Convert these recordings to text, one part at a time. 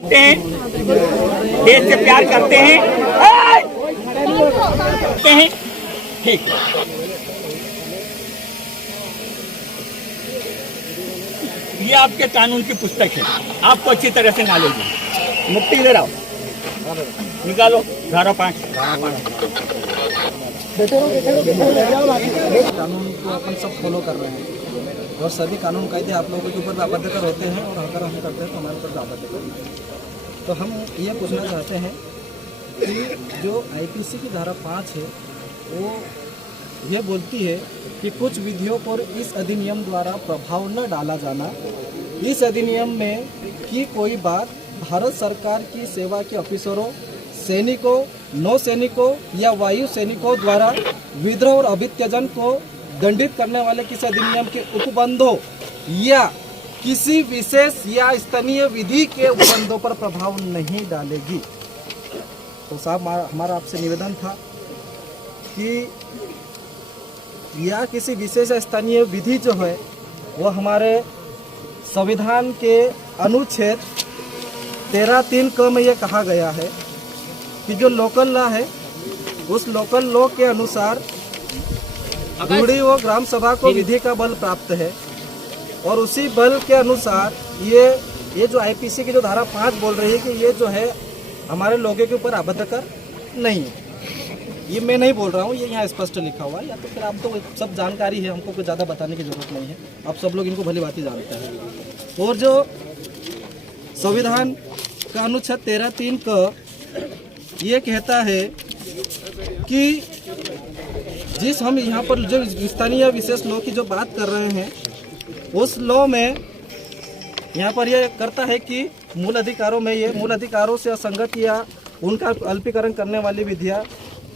देश से प्यार करते हैं ठीक। ये आपके कानून की पुस्तक है, आपको अच्छी तरह से नॉलेज है। मुक्ति ले रहा निकालो धारा 5। कानून को अपन सब फॉलो कर रहे हैं और सभी कानून कायदे आप लोगों के ऊपर आबद्धकर होते हैं और अगर हम करते हैं तो हमारे ऊपर आबद्धकर नहीं। तो हम ये पूछना चाहते हैं कि जो आईपीसी की धारा 5 है वो ये बोलती है कि कुछ विधियों पर इस अधिनियम द्वारा प्रभाव न डाला जाना। इस अधिनियम में की कोई बात भारत सरकार की सेवा के ऑफिसरों, सैनिकों, नौसैनिकों या वायु सैनिकों द्वारा विद्रोह और अभित्यजन को दंडित करने वाले किसी अधिनियम के उपबंधों या किसी विशेष या स्थानीय विधि के उपबंधों पर प्रभाव नहीं डालेगी। तो साहब हमारा आपसे निवेदन था कि या किसी विशेष स्थानीय विधि जो है वो हमारे संविधान के अनुच्छेद 13(3) क में ये कहा गया है कि जो लोकल लॉ है उस लोकल लॉ के अनुसार रूढ़ी व ग्राम सभा को विधि का बल प्राप्त है और उसी बल के अनुसार ये जो आईपीसी की जो धारा 5 बोल रही है कि ये जो है हमारे लोगों के ऊपर आबद्धकर नहीं है। ये मैं नहीं बोल रहा हूँ, ये यहाँ स्पष्ट लिखा हुआ है। या तो फिर आप तो सब जानकारी है, हमको कुछ ज़्यादा बताने की जरूरत नहीं है, आप सब लोग इनको भली भांति जानते हैं। और जो संविधान का अनुच्छेद 13(3) क ये कहता है कि जिस हम यहाँ पर जो स्थानीय विशेष लॉ की जो बात कर रहे हैं उस लॉ में यहाँ पर ये करता है कि मूल अधिकारों में ये मूल अधिकारों से असंगत या उनका अल्पीकरण करने वाली विधियाँ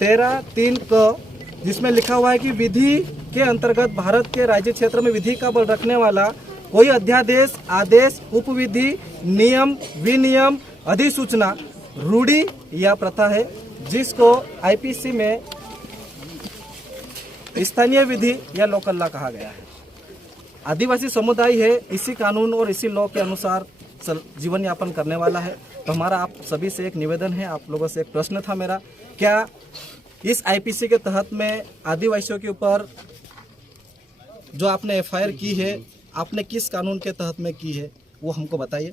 13(3) क जिसमें लिखा हुआ है कि विधि के अंतर्गत भारत के राज्य क्षेत्र में विधि का बल रखने वाला कोई अध्यादेश, आदेश, उपविधि, नियम, विनियम, अधिसूचना, रूढ़ी या प्रथा है जिसको आईपीसी में स्थानीय विधि या लोकल लॉ कहा गया है। आदिवासी समुदाय है इसी कानून और इसी लॉ के अनुसार जीवन यापन करने वाला है। तो हमारा आप सभी से एक निवेदन है, आप लोगों से एक प्रश्न था मेरा, क्या इस आईपीसी के तहत में आदिवासियों के ऊपर जो आपने एफआईआर की है आपने किस कानून के तहत में की है वो हमको बताइए।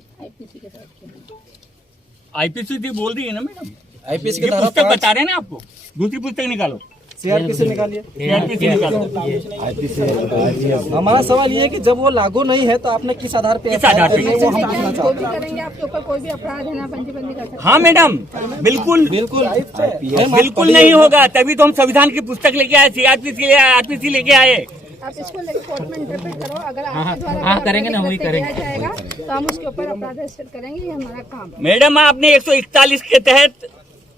आईपीसी बोल रही है ना मैडम, आईपीसी के पुस्तक बता रहे हैं ना आपको। दूसरी पुस्तक निकालो, सीआरपीसी निकालिए। सीआरपीसी निकालो। हमारा सवाल ये है कि जब वो लागू नहीं है तो आपने किस आधार पे वो हम पूछना चाहते हैं। करेंगे आपके ऊपर कोई भी अपराध है ना पंजीबंदी कर सकते। हाँ मैडम, बिल्कुल बिल्कुल नहीं होगा, तभी तो हम संविधान की पुस्तक लेके आए, सीआरपीसी आरपीसी लेके आए। आप इसको लेकर कोर्ट में इंटरप्रेट करो, अगर आपके द्वारा करेंगे ना वही करेंगे जाएगा तो हम उसके ऊपर अपराध रजिस्टर करेंगे, ये हमारा काम है। मैडम आपने 141 के तहत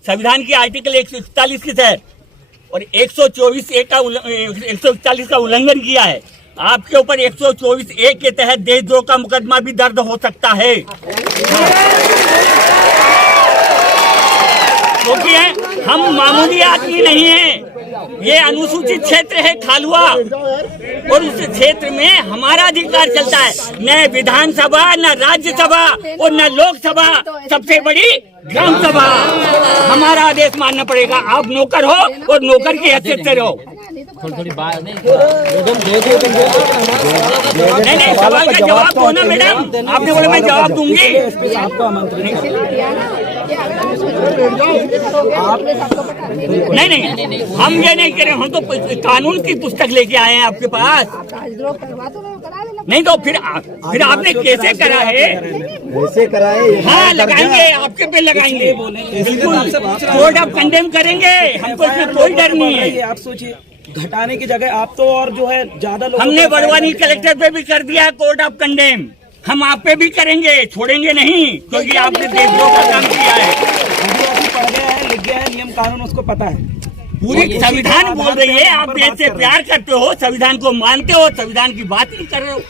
संविधान की आर्टिकल 141 के तहत और 124(1) का 141 का उल्लंघन किया है। आपके ऊपर 124(1) के तहत देशद्रोह का मुकदमा भी दर्ज हो सकता है, क्योंकि हम मामूली आदमी नहीं हैं। ये अनुसूचित क्षेत्र है खालुआ और उस क्षेत्र में हमारा अधिकार चलता है। न विधानसभा, न राज्यसभा और न लोकसभा, सबसे बड़ी ग्राम सभा। हमारा आदेश मानना पड़ेगा। आप नौकर हो और नौकर की हैसियत से रहो। थोड़ी बात नहीं, नहीं, सवाल का जवाब दो ना मैडम। आपने बोला मैं जवाब दूंगी। नहीं, हम ये नहीं करें, हम तो कानून की पुस्तक लेके आए हैं आपके पास। नहीं तो फिर आपने कैसे करा है? वैसे कराए। हाँ लगाएंगे, आपके पे लगाएंगे, बिल्कुल कोर्ट ऑफ कंडेम करेंगे, हमको इसमें कोई डर नहीं है। आप सोचिए, घटाने की जगह आप तो और जो है ज्यादा लोग हमने बड़वानी कलेक्टर पे भी कर दिया कोर्ट ऑफ कंडेम, हम आप पे भी करेंगे, छोड़ेंगे नहीं, क्योंकि आपने देशद्रोह का काम किया है। पढ़ गया है, लिख गया है, नियम कानून उसको पता है। पूरी संविधान बोल रही है, आप देश से प्यार करते हो, संविधान को मानते हो, संविधान की बात नहीं कर रहे हो,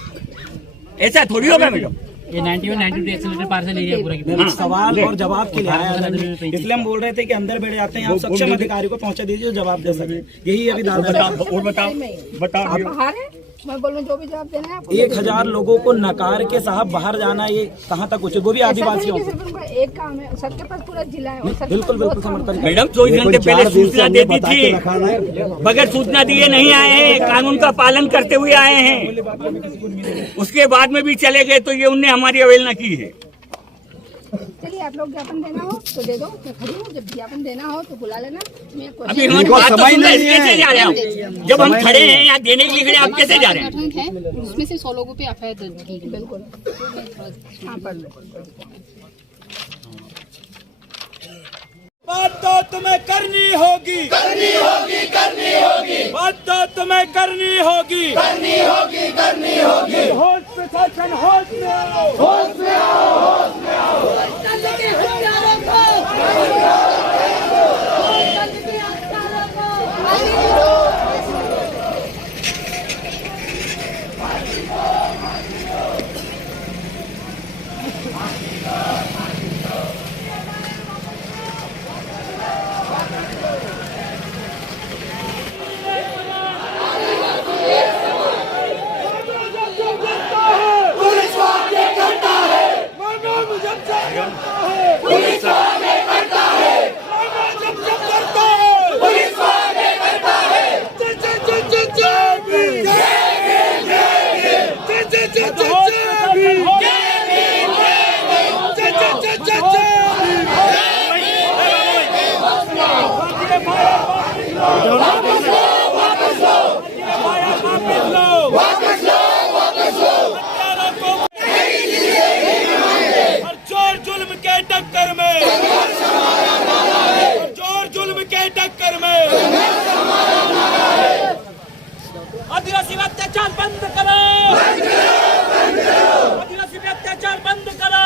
ऐसा थोड़ी होगा मैडम। ये 91-92 एक्सीलरेटर पार्सल एरिया पूरा की पूरा। सवाल और जवाब के लिए आया, इसलिए हम बोल रहे थे कि अंदर बैठ जाते हैं, आप सक्षम अधिकारी को पहुंचा दीजिए, जवाब दे सके। यही अभी बताओ। बाहर है मैं बोलूँ जो भी जवाब देना है आपको 1000 लोगों को नकार के साहब बाहर जाना, ये कहाँ तक उचित, वो भी आदिवासियों ऐसा नहीं कि सिर्फ उनका एक काम है, सबके पास पूरा जिला है और सबके बिल्कुल पास बिल्कुल बहुत काम समर्थन। है। मैडम 24 घंटे पहले सूचना दे दी थी, बगैर सूचना दिए नहीं आए हैं, कानून का पालन करते हुए आए हैं, उसके बाद में भी चले गए तो ये उनने हमारी अवहेलना की है। चलिए आप लोग ज्ञापन देना हो तो दे दो, मैं खड़ी हूँ, जब ज्ञापन देना हो तो बुला लेना। मैं अभी हमारी बात तो सुन रहे हैं, कैसे जा रहे हैं? जब हम खड़े हैं यहाँ देने के लिए खड़े हैं, आप कैसे जा रहे हैं? संगठन है उसमें से 100 लोगों पे एफआईआर दर्ज की गई। बिल्कुल हाँ पढ़ लो। बात तो तुम्हें करनी होगी, करनी होगी, करनी होगी, बात तो तुम्हें करनी होगी, करनी होगी, करनी होगी। होश प्रशासन, होश में आओ, होश में आओ, होश में आओ। जोर जुल्म के टक्कर में, जोर जुल्म के टक्कर में आदिवासी अत्याचार बंद करो, आदिवासी अत्याचार बंद करो,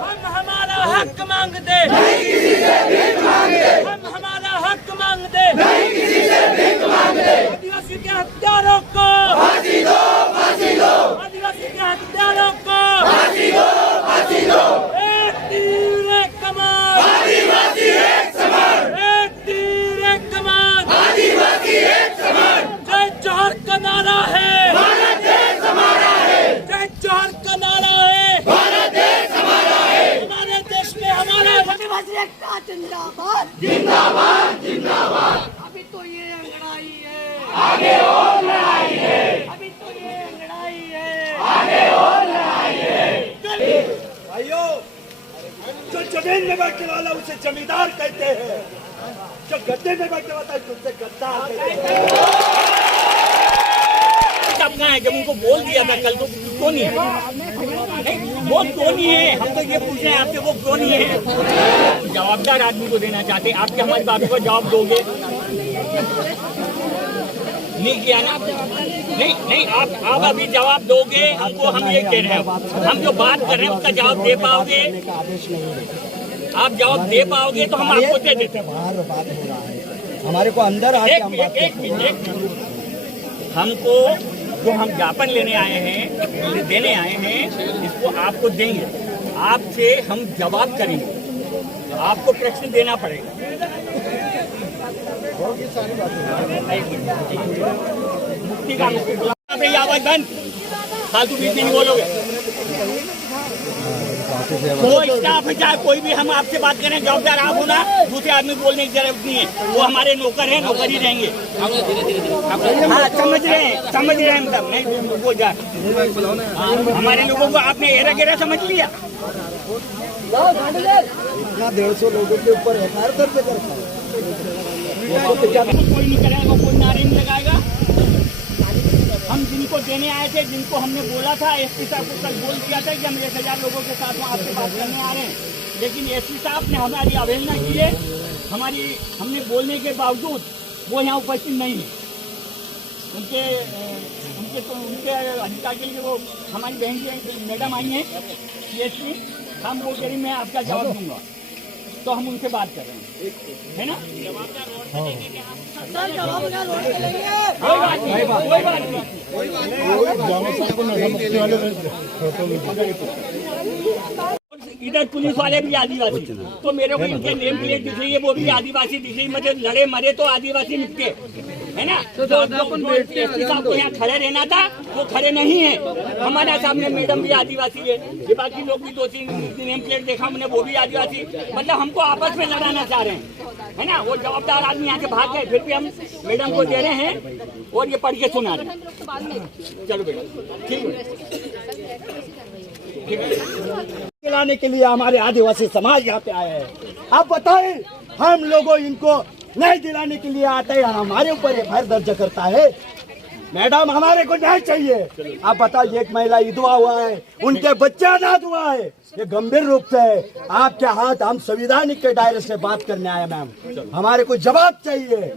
हम हमारा हक मांगते, हम हमारा हक मांगते, आदिवासी के हत्यारों को फांसी दो, फांसी दो, आदिवासी के हत्यारों को फांसी दो, फांसी दो। एक तीर एक कमान, आदिवासी एक समान, एक तीर एक कमान, आदिवासी एक समान। जय जोहर का नारा है, भारत देश हमारा है, जय जोहर का नारा है, भारत देश हमारा है, हमारे देश में हमारा आदिवासी एकता जिंदाबाद, जिंदाबाद, जिंदाबाद। अभी तो ये लड़ाई है, आगे और लड़ाई है, अभी तो ये लड़ाई है, आगे और लड़ाई है। भाइयों, जो जमीन में बैठने वाला उसे जमींदार कहते हैं, जो गद्दे में बैठने वाला है उससे गद्दार कहते हैं। कब है, जब उनको बोल दिया था कल तो क्यों नहीं है? नहीं, वो क्यों नहीं है? हम तो ये पूछ रहे हैं आपसे, वो क्यों नहीं है? जवाबदार आदमी को देना चाहते हैं, आपके हमारी बातों का जवाब दोगे? नहीं किया ना? नहीं नहीं, आप अभी जवाब दोगे हमको, हम ये कह रहे हैं, हम जो बात कर रहे हैं उसका जवाब दे पाओगे? आप जवाब दे पाओगे तो हम आपको दे देते हैं। बाहर बात हो रहा है, हमारे को अंदर आके हम बात एक मिनट, हमको जो हम ज्ञापन लेने आए हैं, देने आए हैं, इसको आपको देंगे, आपसे हम जवाब करेंगे, आपको प्रश्न देना पड़ेगा। मुक्ति का आवाज बंद, फालतू बीच नहीं बोलोगे। तो स्टाफ है चाहे कोई भी, हम आपसे बात करें, जवाबदार आप होना, दूसरे आदमी बोलने की जरूरत नहीं है, वो हमारे नौकर हैं, नौकर ही रहेंगे। हाँ समझ रहे हैं, समझ रहे हैं हम सब, नहीं बोल जाए हमारे लोगों को आपने एरा गेरा समझ लिया। 150 लोगों के ऊपर एफआईआर दर्ज करता है, कोई नहीं करेगा, कोई नारे नहीं लगाएगा। हम जिनको देने आए थे, जिनको हमने बोला था, एसपी साहब को कल बोल दिया था कि हम 1000 लोगों के साथ आपसे बात करने आ रहे हैं, लेकिन एसपी साहब ने हमारी अवहेलना की है, हमने बोलने के बावजूद वो यहाँ उपस्थित नहीं है। उनके अधिकार के लिए वो हमारी बहन की मैडम आई हैं सीएसपी, हम वो कह रही मैं आपका जवाब दूंगा, तो हम उनसे बात कर रहे हैं, है ना? इधर पुलिस वाले भी आदिवासी, तो मेरे को इनके नेम प्लेट दिख रही है, वो भी आदिवासी दिख रही है, मतलब लड़े मरे तो आदिवासी निपटे। है ना। तो एसपी साहब को यहाँ खड़े रहना था, वो खड़े नहीं है। हमारे सामने मैडम भी आदिवासी है, ये बाकी लोग भी 2-3 नेम प्लेट देखा हमने, वो भी आदिवासी। मतलब हमको आपस में लड़ाना चाह रहे हैं, है ना। वो जवाबदार आदमी यहाँ के भाग गए, फिर भी हम मैडम को दे रहे हैं और ये पढ़ के सुना रहे हैं। चलो बेटा ठीक है। लाने के लिए हमारे आदिवासी समाज यहाँ पे आए हैं। आप बताएं, हम लोगों इनको न्याय दिलाने के लिए आते हैं, हमारे ऊपर एफआईआर दर्ज करता है। मैडम हमारे को न्याय चाहिए। आप बताइए, एक महिला विधवा हुआ है, उनके बच्चे अनाथ हुआ है, ये गंभीर रूप से है। आपके हाथ हम संविधानिक के दायरे से बात करने आए मैम, हमारे को जवाब चाहिए।